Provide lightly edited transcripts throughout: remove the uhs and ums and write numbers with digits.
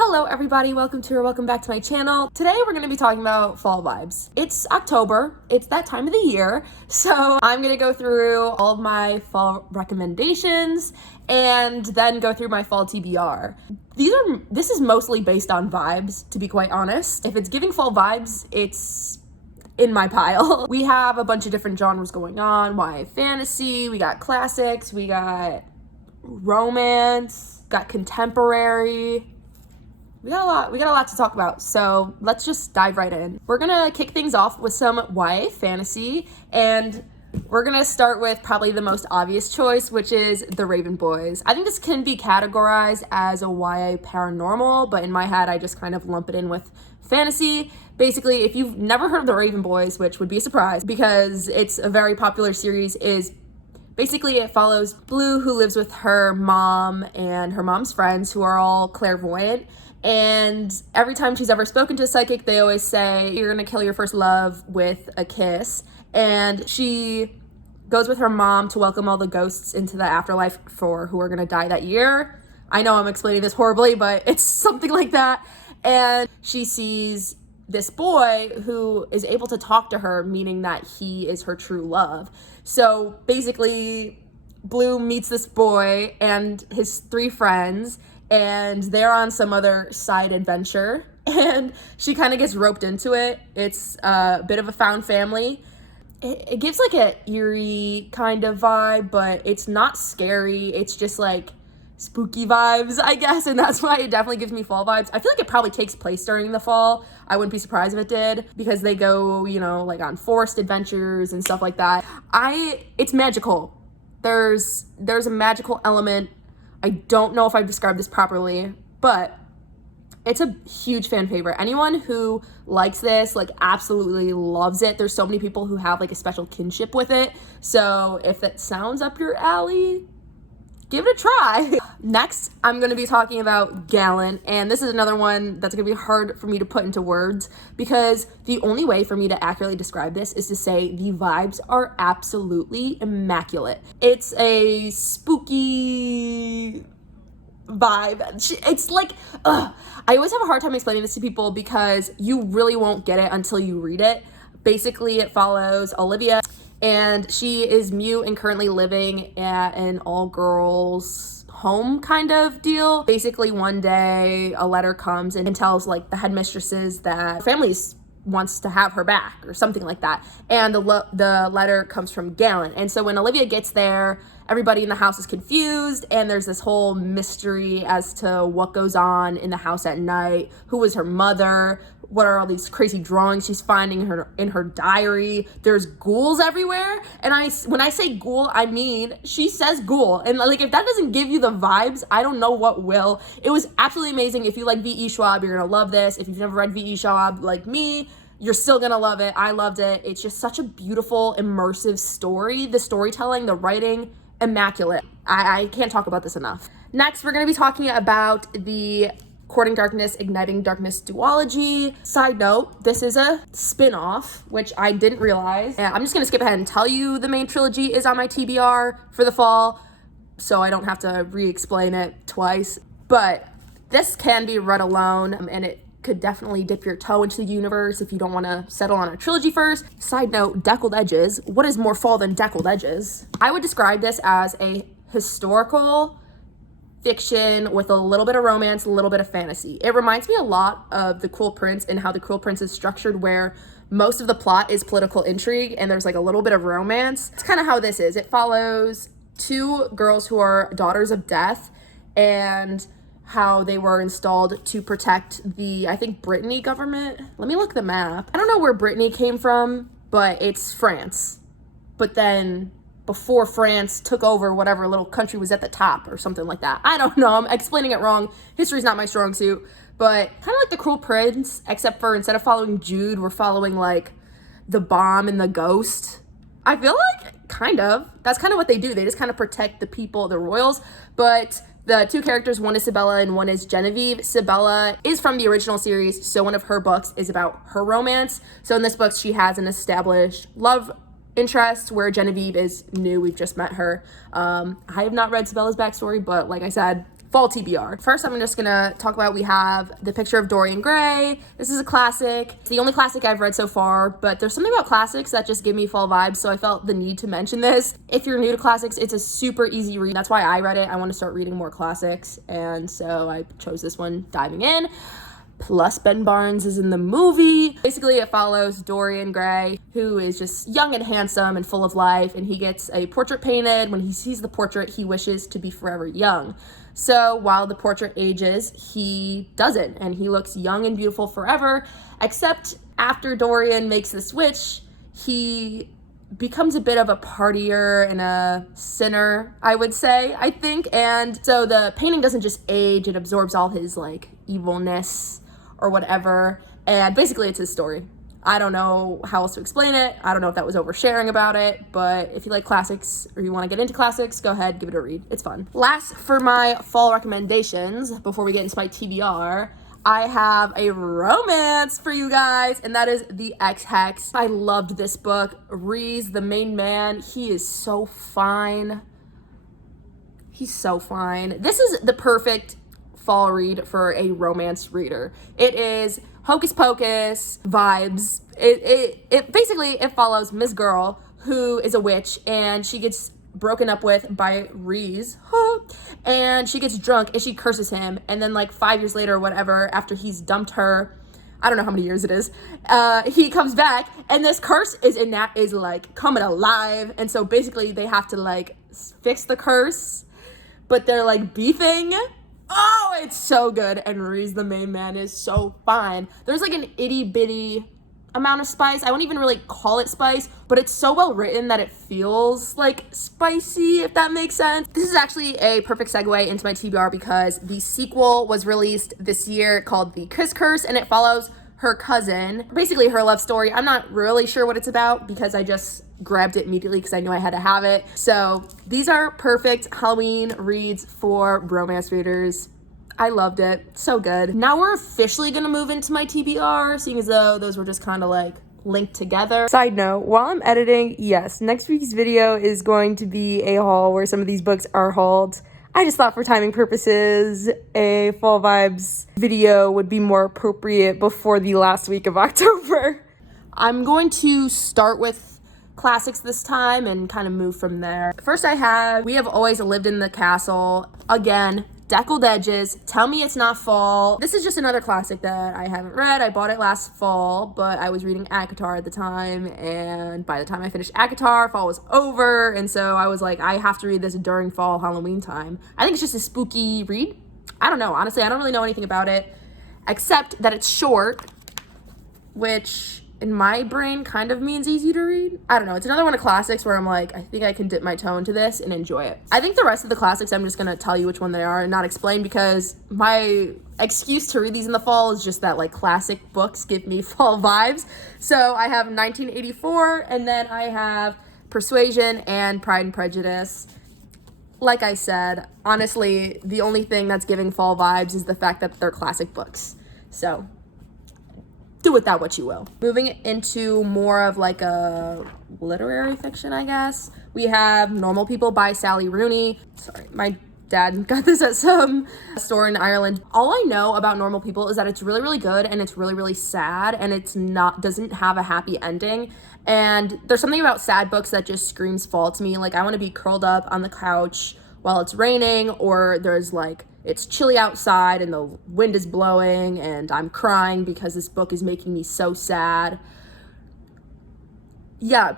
Hello everybody, welcome back to my channel. Today we're going to be talking about fall vibes. It's October, it's that time of the year, so I'm going to go through all of my fall recommendations and then go through my fall TBR. This is mostly based on vibes, to be quite honest. If it's giving fall vibes, it's in my pile. We have a bunch of different genres going on, YA fantasy, we got classics, we got romance, got contemporary. We got a lot to talk about, so let's just dive right in. We're gonna kick things off with some YA fantasy, and we're gonna start with probably the most obvious choice, which is The Raven Boys. I think this can be categorized as a YA paranormal, but in my head, I just kind of lump it in with fantasy. Basically, if you've never heard of The Raven Boys, which would be a surprise because it's a very popular series, basically, it follows Blue, who lives with her mom and her mom's friends, who are all clairvoyant. And every time she's ever spoken to a psychic, they always say, you're gonna kill your first love with a kiss. And she goes with her mom to welcome all the ghosts into the afterlife for who are gonna die that year. I know I'm explaining this horribly, but it's something like that. And she sees this boy who is able to talk to her, meaning that he is her true love. So basically, Blue meets this boy and his three friends, and they're on some other side adventure, and she kind of gets roped into it. It's a bit of a found family. It gives like a eerie kind of vibe, but it's not scary. It's just like spooky vibes, I guess, and that's why it definitely gives me fall vibes. I feel like it probably takes place during the fall. I wouldn't be surprised if it did, because they go, like on forest adventures and stuff like that. It's magical. There's a magical element. I don't know if I've described this properly, but it's a huge fan favorite. Anyone who likes this, absolutely loves it. There's so many people who have, a special kinship with it. So if it sounds up your alley, give it a try. Next, I'm going to be talking about Gallant, and this is another one that's going to be hard for me to put into words, because the only way for me to accurately describe this is to say the vibes are absolutely immaculate. It's a spooky vibe. It's I always have a hard time explaining this to people because you really won't get it until you read it. Basically, it follows Olivia, and she is mute and currently living at an all-girls home kind of deal. Basically, one day a letter comes and tells the headmistresses that family wants to have her back or something like that. And the letter comes from Gallant. And so when Olivia gets there, everybody in the house is confused, and there's this whole mystery as to what goes on in the house at night. Who was her mother? What are all these crazy drawings she's finding in her diary? There's ghouls everywhere. And when I say ghoul, I mean, she says ghoul. And if that doesn't give you the vibes, I don't know what will. It was absolutely amazing. If you like V.E. Schwab, you're gonna love this. If you've never read V.E. Schwab like me, you're still gonna love it. I loved it. It's just such a beautiful, immersive story. The storytelling, the writing, immaculate. I can't talk about this enough. Next, we're gonna be talking about the Courting Darkness, Igniting Darkness duology. Side note, this is a spin-off, which I didn't realize. And I'm just gonna skip ahead and tell you the main trilogy is on my TBR for the fall, so I don't have to re-explain it twice. But this can be read alone, and it could definitely dip your toe into the universe if you don't want to settle on a trilogy first. Side note, deckled edges. What is more fall than deckled edges? I would describe this as a historical fiction with a little bit of romance, a little bit of fantasy. It reminds me a lot of The Cruel Prince and how The Cruel Prince is structured, where most of the plot is political intrigue and there's a little bit of romance. It's kind of how this is. It follows two girls who are daughters of death, and how they were installed to protect I think, Brittany government. Let me look the map. I don't know where Brittany came from, but it's France. But then before France took over whatever little country was at the top or something like that. I don't know. I'm explaining it wrong. History's not my strong suit. But kind of like The Cruel Prince, except for instead of following Jude, we're following the bomb and the ghost. I feel kind of. That's kind of what they do. They just kind of protect the people, the royals. But the two characters, one is Sabella and one is Genevieve. Sabella is from the original series, so one of her books is about her romance. So in this book, she has an established love interest, where Genevieve is new. We've just met her. I have not read Sabella's backstory, but like I said, fall TBR. First, I'm just gonna talk about, we have The Picture of Dorian Gray. This is a classic. It's the only classic I've read so far, but there's something about classics that just give me fall vibes, so I felt the need to mention this. If you're new to classics, it's a super easy read. That's why I read it. I want to start reading more classics, and so I chose this one, diving in. Plus, Ben Barnes is in the movie. Basically, it follows Dorian Gray, who is just young and handsome and full of life, and he gets a portrait painted. When he sees the portrait, he wishes to be forever young. So while the portrait ages, he doesn't, and he looks young and beautiful forever, except after Dorian makes the switch, he becomes a bit of a partier and a sinner, I would say, I think. And so the painting doesn't just age, it absorbs all his like evilness or whatever, and basically it's his story. I don't know how else to explain it. I don't know if that was oversharing about it, but if you like classics or you want to get into classics, go ahead, give it a read. It's fun. Last for my fall recommendations, before we get into my TBR, I have a romance for you guys, and that is The Ex-Hex. I loved this book. Reese, the main man, he is so fine. He's so fine. This is the perfect fall read for a romance reader. It is hocus pocus vibes. It basically, it follows Miss Girl, who is a witch, and she gets broken up with by Reese, and she gets drunk and she curses him, and then like 5 years later or whatever, after he's dumped her, I don't know how many years it is, he comes back, and this curse is like coming alive, and so basically they have to like fix the curse, but they're like beefing. Oh, it's so good, and Reese, the main man, is so fine. There's like an itty bitty amount of spice. I won't even really call it spice, but it's so well written that it feels like spicy, if that makes sense. This is actually a perfect segue into my TBR because the sequel was released this year called The Kiss Curse, and it follows her cousin, basically her love story. I'm not really sure what it's about because I just grabbed it immediately because I knew I had to have it. So these are perfect Halloween reads for romance readers. I loved it. So good. Now we're officially gonna move into my TBR, seeing as though those were just kind of like linked together. Side note, while I'm editing, yes, next week's video is going to be a haul where some of these books are hauled. I just thought for timing purposes, a fall vibes video would be more appropriate before the last week of October. I'm going to start with classics this time and kind of move from there. First I have We Have Always Lived in the Castle. Again, deckled edges. Tell me it's not fall. This is just another classic that I haven't read. I bought it last fall, but I was reading ACOTAR at the time, and by the time I finished ACOTAR, fall was over, and so I was like, I have to read this during fall Halloween time. I think it's just a spooky read. I don't know. Honestly, I don't really know anything about it, except that it's short, which in my brain kind of means easy to read. I don't know. It's another one of classics where I'm like, I think I can dip my toe into this and enjoy it. I think the rest of the classics, I'm just going to tell you which one they are and not explain, because my excuse to read these in the fall is just that like classic books give me fall vibes. So I have 1984, and then I have Persuasion and Pride and Prejudice. Like I said, honestly, the only thing that's giving fall vibes is the fact that they're classic books. So do with that what you will. Moving into more of like a literary fiction, I guess. We have Normal People by Sally Rooney. Sorry, my dad got this at some store in Ireland. All I know about Normal People is that it's really, really good, and it's really, really sad, and doesn't have a happy ending. And there's something about sad books that just screams fall to me. Like, I want to be curled up on the couch while it's raining, or there's like, it's chilly outside and the wind is blowing and I'm crying because this book is making me so sad. Yeah,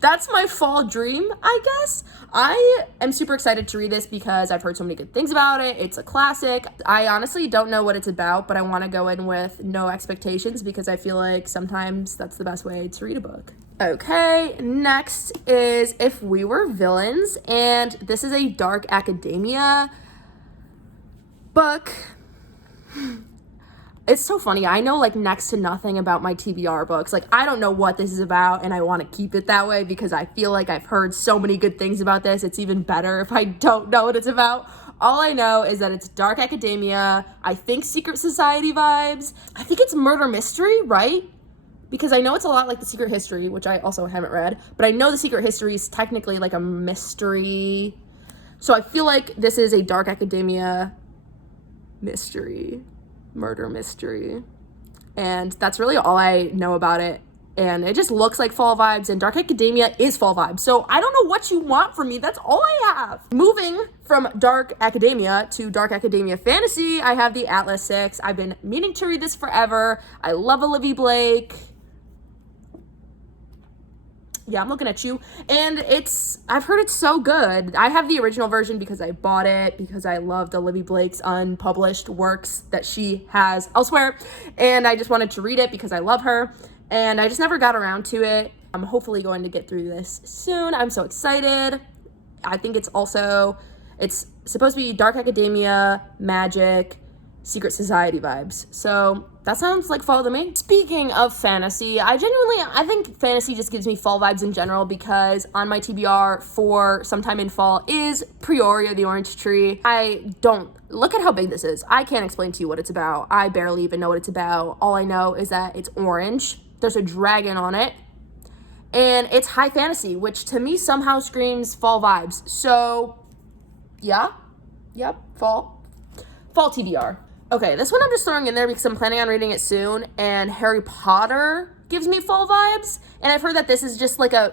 that's my fall dream, I guess. I am super excited to read this because I've heard so many good things about it. It's a classic. I honestly don't know what it's about, but I want to go in with no expectations because I feel like sometimes that's the best way to read a book. Okay, next is If We Were Villains, and this is a dark academia book. It's so funny. I know like next to nothing about my TBR books. Like, I don't know what this is about, and I want to keep it that way because I feel like I've heard so many good things about this. It's even better if I don't know what it's about. All I know is that it's dark academia. I think secret society vibes. I think it's murder mystery, right? Because I know it's a lot like The Secret History, which I also haven't read, but I know The Secret History is technically like a mystery So I feel like this is a dark academia mystery, murder mystery. And that's really all I know about it. And it just looks like fall vibes, and dark academia is fall vibes. So I don't know what you want from me. That's all I have. Moving from dark academia to dark academia fantasy, I have the Atlas 6. I've been meaning to read this forever. I love Olivia Blake. Yeah, I'm looking at you. And I've heard it's so good. I have the original version because I bought it, because I loved Olivia Blake's unpublished works that she has elsewhere. And I just wanted to read it because I love her. And I just never got around to it. I'm hopefully going to get through this soon. I'm so excited. I think it's supposed to be dark academia, magic, secret society vibes. So that sounds like fall to me. Speaking of fantasy, I think fantasy just gives me fall vibes in general, because on my TBR for sometime in fall is Prioria the Orange Tree. Look at how big this is. I can't explain to you what it's about. I barely even know what it's about. All I know is that it's orange. There's a dragon on it. And it's high fantasy, which to me somehow screams fall vibes. So, yeah. Yep, fall TBR. Okay, this one I'm just throwing in there because I'm planning on reading it soon, and Harry Potter gives me fall vibes. And I've heard that this is just like an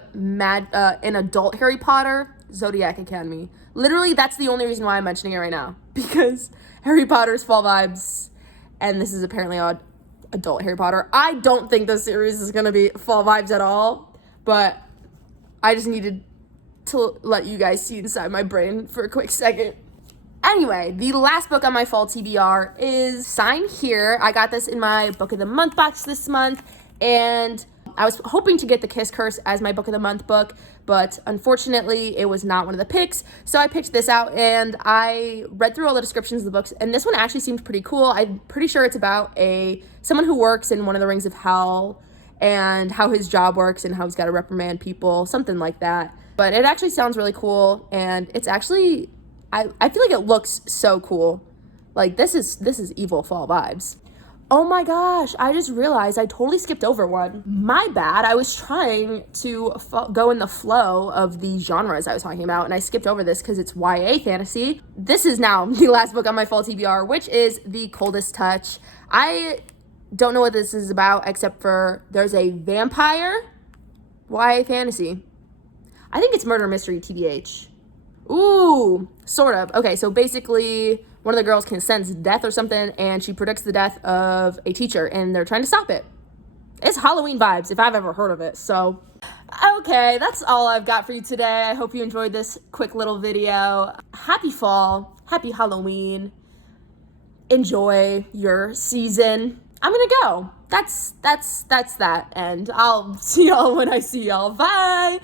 adult Harry Potter, Zodiac Academy. Literally, that's the only reason why I'm mentioning it right now, because Harry Potter's fall vibes, and this is apparently adult Harry Potter. I don't think this series is gonna be fall vibes at all, but I just needed to let you guys see inside my brain for a quick second. Anyway, the last book on my fall TBR is Sign Here. I got this in my Book of the Month box this month, and I was hoping to get The Kiss Curse as my Book of the Month book, but unfortunately it was not one of the picks, so I picked this out, and I read through all the descriptions of the books, and this one actually seemed pretty cool. I'm pretty sure it's about someone who works in one of the rings of hell, and how his job works, and how he's got to reprimand people, something like that. But it actually sounds really cool, and it's actually, I feel like it looks so cool. Like, this is evil fall vibes. Oh my gosh, I just realized I totally skipped over one. My bad. I was trying to go in the flow of the genres I was talking about, and I skipped over this because it's YA fantasy. This is now the last book on my fall TBR, which is The Coldest Touch. I don't know what this is about, except for there's a vampire. YA fantasy. I think it's murder mystery, TBH. Ooh, sort of. Okay, so basically one of the girls can sense death or something, and she predicts the death of a teacher, and they're trying to stop it. It's Halloween vibes, if I've ever heard of it. So, okay, that's all I've got for you today. I hope you enjoyed this quick little video. Happy fall. Happy Halloween. Enjoy your season. I'm gonna go. That's that, and I'll see y'all when I see y'all. Bye!